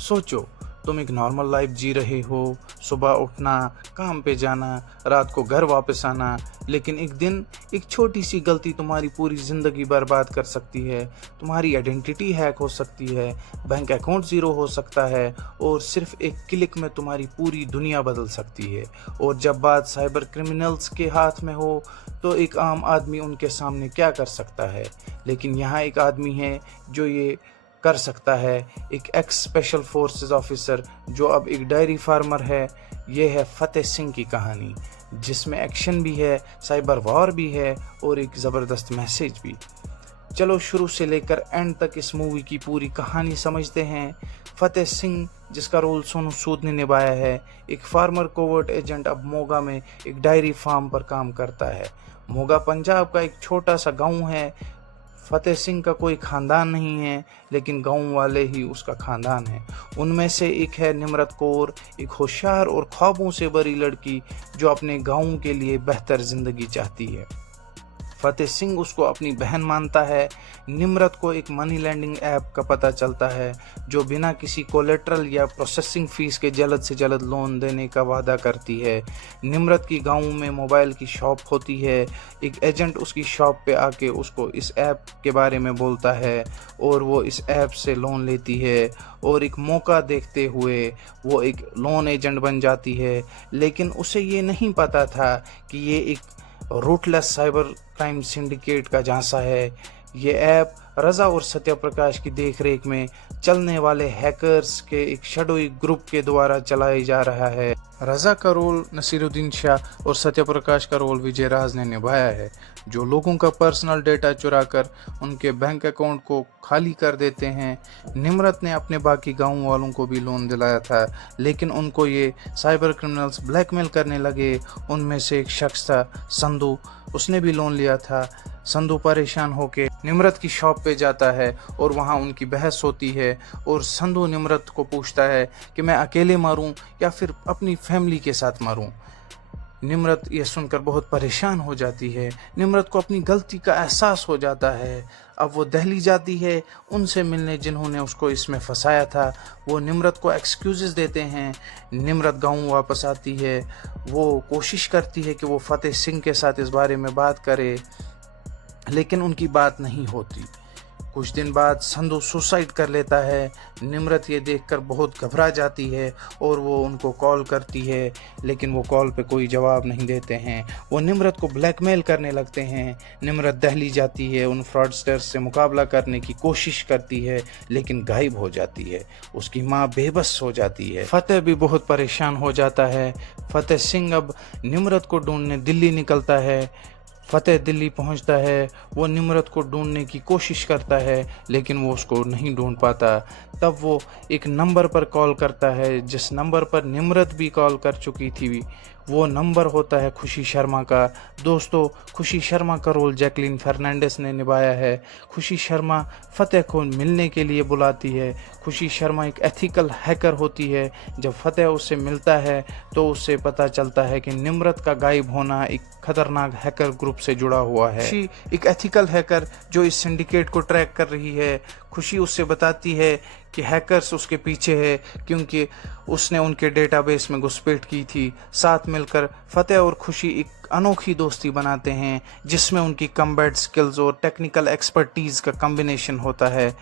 सोचो, तुम एक नॉर्मल लाइफ जी रहे हो, सुबह उठना, काम पे जाना, रात को घर वापस आना, लेकिन एक दिन एक छोटी सी गलती तुम्हारी पूरी ज़िंदगी बर्बाद कर सकती है। तुम्हारी आइडेंटिटी हैक हो सकती है, बैंक अकाउंट ज़ीरो हो सकता है और सिर्फ एक क्लिक में तुम्हारी पूरी दुनिया बदल सकती है। और जब बात साइबर क्रिमिनल्स के हाथ में हो तो एक आम आदमी उनके सामने क्या कर सकता है, लेकिन यहाँ एक आदमी है जो ये कर सकता है, एक एक्स स्पेशल फोर्सेस ऑफिसर जो अब एक डायरी फार्मर है। ये है फतेह सिंह की कहानी, जिसमें एक्शन भी है, साइबर वॉर भी है और एक ज़बरदस्त मैसेज भी। चलो शुरू से लेकर एंड तक इस मूवी की पूरी कहानी समझते हैं। फतेह सिंह, जिसका रोल सोनू सूद ने निभाया है, एक फार्मर कोवर्ट एजेंट अब मोगा में एक डायरी फार्म पर काम करता है। मोगा पंजाब का एक छोटा सा गांव है। फतेह सिंह का कोई खानदान नहीं है, लेकिन गांव वाले ही उसका खानदान है। उनमें से एक है निम्रत कौर, एक होशियार और ख्वाबों से भरी लड़की जो अपने गांव के लिए बेहतर जिंदगी चाहती है। फतेह सिंह उसको अपनी बहन मानता है। निम्रत को एक मनी लैंडिंग ऐप का पता चलता है जो बिना किसी कोलेट्रल या प्रोसेसिंग फीस के जल्द से जल्द लोन देने का वादा करती है। निम्रत की गांव में मोबाइल की शॉप होती है। एक एजेंट उसकी शॉप पे आके उसको इस ऐप के बारे में बोलता है और वो इस ऐप से लोन लेती है और एक मौका देखते हुए वो एक लोन एजेंट बन जाती है। लेकिन उसे ये नहीं पता था कि ये एक रूटलेस साइबर क्राइम सिंडिकेट का झांसा है। ये ऐप रज़ा और सत्य प्रकाश की देखरेख में चलने वाले हैकर्स के एक शैडोई ग्रुप के द्वारा चलाया जा रहा है। रज़ा का रोल नसीरुद्दीन शाह और सत्य प्रकाश का रोल विजय राज ने निभाया है, जो लोगों का पर्सनल डेटा चुराकर उनके बैंक अकाउंट को खाली कर देते हैं। निम्रत ने अपने बाकी गांव वालों को भी लोन दिलाया था, लेकिन उनको ये साइबर क्रिमिनल्स ब्लैकमेल करने लगे। उनमें से एक शख्स था संधू, उसने भी लोन लिया था। संधू परेशान होकर निम्रत की शॉप पे जाता है और वहाँ उनकी बहस होती है और संधू निम्रत को पूछता है कि मैं अकेले मारूं या फिर अपनी फैमिली के साथ मारूं। निम्रत ये सुनकर बहुत परेशान हो जाती है। निम्रत को अपनी गलती का एहसास हो जाता है। अब वो दिल्ली जाती है उनसे मिलने जिन्होंने उसको इसमें फंसाया था। वो निम्रत को एक्सक्यूजेस देते हैं। निम्रत गांव वापस आती है। वो कोशिश करती है कि वो फतेह सिंह के साथ इस बारे में बात करे, लेकिन उनकी बात नहीं होती। कुछ दिन बाद संधू सुसाइड कर लेता है। निम्रत ये देखकर बहुत घबरा जाती है और वो उनको कॉल करती है, लेकिन वो कॉल पे कोई जवाब नहीं देते हैं। वो निम्रत को ब्लैकमेल करने लगते हैं। निम्रत दिल्ली जाती है, उन फ्रॉडस्टर्स से मुकाबला करने की कोशिश करती है, लेकिन गायब हो जाती है। उसकी माँ बेबस हो जाती है। फतेह भी बहुत परेशान हो जाता है। फतेह सिंह अब निम्रत को ढूंढने दिल्ली निकलता है। फतेह दिल्ली पहुंचता है। वो निम्रत को ढूंढने की कोशिश करता है, लेकिन वो उसको नहीं ढूंढ पाता। तब वो एक नंबर पर कॉल करता है जिस नंबर पर निम्रत भी कॉल कर चुकी थी। वो नंबर होता है खुशी शर्मा का। दोस्तों, खुशी शर्मा का रोल जैकलीन फर्नांडिस ने निभाया है। खुशी शर्मा फतेह को मिलने के लिए बुलाती है। खुशी शर्मा एक एथिकल हैकर होती है। जब फतेह उससे मिलता है तो उससे पता चलता है कि निम्रत का गायब होना एक खतरनाक हैकर ग्रुप से जुड़ा हुआ है। खुशी एक एथिकल हैकर जो इस सिंडिकेट को ट्रैक कर रही है। खुशी उससे बताती है कि हैकर्स उसके पीछे है क्योंकि उसने उनके डेटाबेस में घुसपैठ की थी। साथ मिलकर फतेह और खुशी एक अनोखी दोस्ती बनाते हैं जिसमें उनकी कम्बैट स्किल्स और टेक्निकल एक्सपर्टीज़ का कॉम्बिनेशन होता है।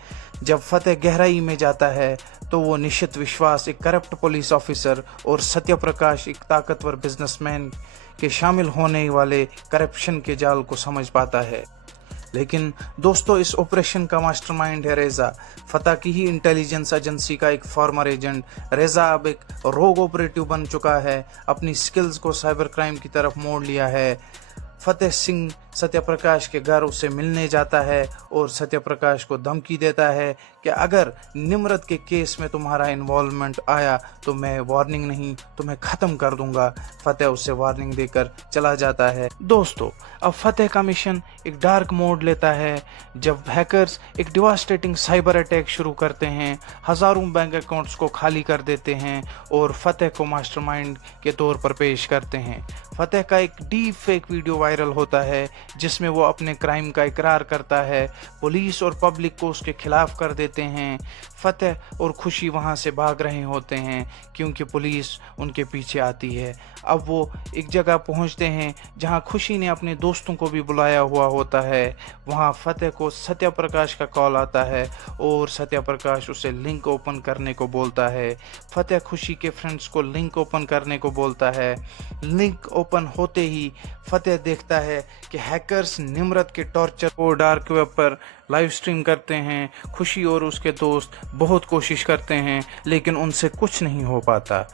जब फतेह गहराई में जाता है तो वो निश्चित विश्वास, एक करप्ट पुलिस ऑफिसर, और सत्य प्रकाश, एक ताकतवर बिजनेसमैन के शामिल होने वाले करप्शन के जाल को समझ पाता है। लेकिन दोस्तों, इस ऑपरेशन का मास्टरमाइंड है रेज़ा, फतेह की ही इंटेलिजेंस एजेंसी का एक फॉर्मर एजेंट। रेज़ा अब एक रोग ऑपरेटिव बन चुका है, अपनी स्किल्स को साइबर क्राइम की तरफ मोड़ लिया है। फतेह सिंह सत्य प्रकाश के घर उससे मिलने जाता है और सत्य प्रकाश को धमकी देता है कि अगर निम्रत के केस में तुम्हारा इन्वॉल्वमेंट आया तो मैं वार्निंग नहीं, तुम्हें ख़त्म कर दूंगा। फतेह उससे वार्निंग देकर चला जाता है। दोस्तों, अब फतेह का मिशन एक डार्क मोड लेता है जब हैकर्स एक डिवास्टेटिंग साइबर अटैक शुरू करते हैं, हज़ारों बैंक अकाउंट्स को खाली कर देते हैं और फतेह को मास्टरमाइंड के तौर पर पेश करते हैं। फतेह का एक डीप फेक वीडियो वायरल होता है जिसमें वो अपने क्राइम का इकरार करता है। पुलिस और पब्लिक को उसके खिलाफ कर देते हैं। फतेह और खुशी वहाँ से भाग रहे होते हैं क्योंकि पुलिस उनके पीछे आती है। अब वो एक जगह पहुँचते हैं जहाँ खुशी ने अपने दोस्तों को भी बुलाया हुआ होता है। वहाँ फतेह को सत्य प्रकाश का कॉल आता है और सत्य प्रकाश उसे लिंक ओपन करने को बोलता है। फतेह खुशी के फ्रेंड्स को लिंक ओपन करने को बोलता है। लिंक ओपन होते ही फतेह देखता है कि हैकर्स निम्रत के टॉर्चर को डार्क वेब पर लाइव स्ट्रीम करते हैं। खुशी और उसके दोस्त बहुत कोशिश करते हैं लेकिन उनसे कुछ नहीं हो पाता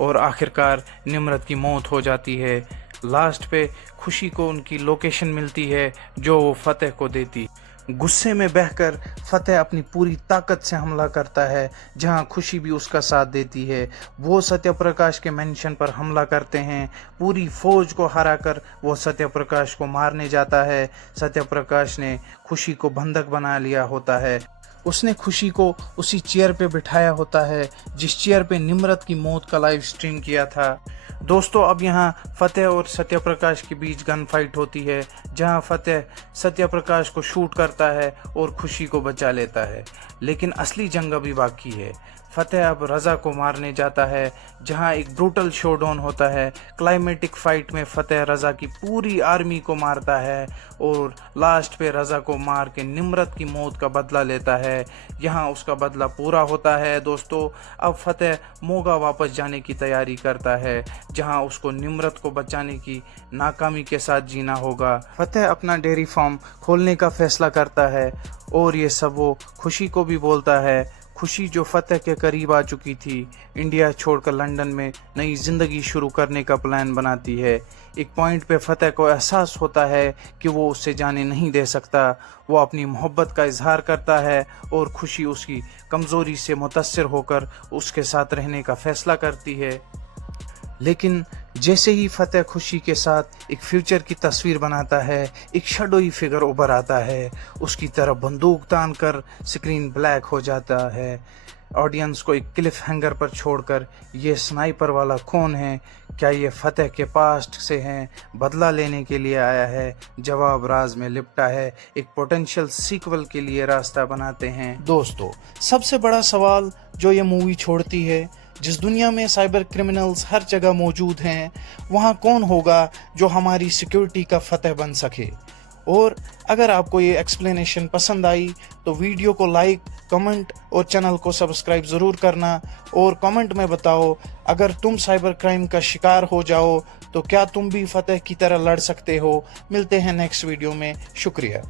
और आखिरकार निम्रत की मौत हो जाती है। लास्ट पे खुशी को उनकी लोकेशन मिलती है जो वो फतेह को देती। गुस्से में बहकर फतेह अपनी पूरी ताकत से हमला करता है जहां खुशी भी उसका साथ देती है। वो सत्यप्रकाश के मेंशन पर हमला करते हैं। पूरी फौज को हराकर वो सत्यप्रकाश को मारने जाता है। सत्यप्रकाश ने खुशी को बंधक बना लिया होता है। उसने खुशी को उसी चेयर पे बिठाया होता है जिस चेयर पे निम्रत की मौत का लाइव स्ट्रीम किया था। दोस्तों, अब यहाँ फतेह और सत्यप्रकाश के बीच गन फाइट होती है जहाँ फतेह सत्यप्रकाश को शूट करता है और खुशी को बचा लेता है। लेकिन असली जंग अभी बाकी है। फतेह अब रज़ा को मारने जाता है जहां एक ब्रूटल शोडाउन होता है। क्लाइमेटिक फाइट में फतेह रज़ा की पूरी आर्मी को मारता है और लास्ट पे रज़ा को मार के निम्रत की मौत का बदला लेता है। यहां उसका बदला पूरा होता है। दोस्तों, अब फतेह मोगा वापस जाने की तैयारी करता है जहां उसको निम्रत को बचाने की नाकामी के साथ जीना होगा। फतेह अपना डेयरी फार्म खोलने का फैसला करता है और ये सब वो खुशी को भी बोलता है। खुशी जो फतेह के करीब आ चुकी थी, इंडिया छोड़कर लंदन में नई ज़िंदगी शुरू करने का प्लान बनाती है। एक पॉइंट पे फतेह को एहसास होता है कि वो उससे जाने नहीं दे सकता। वो अपनी मोहब्बत का इजहार करता है और खुशी उसकी कमज़ोरी से मुतासिर होकर उसके साथ रहने का फैसला करती है। लेकिन जैसे ही फतेह खुशी के साथ एक फ्यूचर की तस्वीर बनाता है, एक शैडोई फिगर उभर आता है। उसकी तरफ बंदूक तान कर स्क्रीन ब्लैक हो जाता है। ऑडियंस को एक क्लिफ हैंगर पर छोड़कर ये स्नाइपर वाला कौन है? क्या ये फतेह के पास्ट से हैं? बदला लेने के लिए आया है? जवाब राज में लिपटा है। एक पोटेंशियल सीक्वल के लिए रास्ता बनाते हैं। दोस्तों, सबसे बड़ा सवाल जो ये मूवी छोड़ती है, जिस दुनिया में साइबर क्रिमिनल्स हर जगह मौजूद हैं, वहाँ कौन होगा जो हमारी सिक्योरिटी का फतेह बन सके? और अगर आपको ये एक्सप्लेनेशन पसंद आई तो वीडियो को लाइक, कमेंट और चैनल को सब्सक्राइब ज़रूर करना। और कमेंट में बताओ, अगर तुम साइबर क्राइम का शिकार हो जाओ तो क्या तुम भी फतेह की तरह लड़ सकते हो? मिलते हैं नेक्स्ट वीडियो में। शुक्रिया।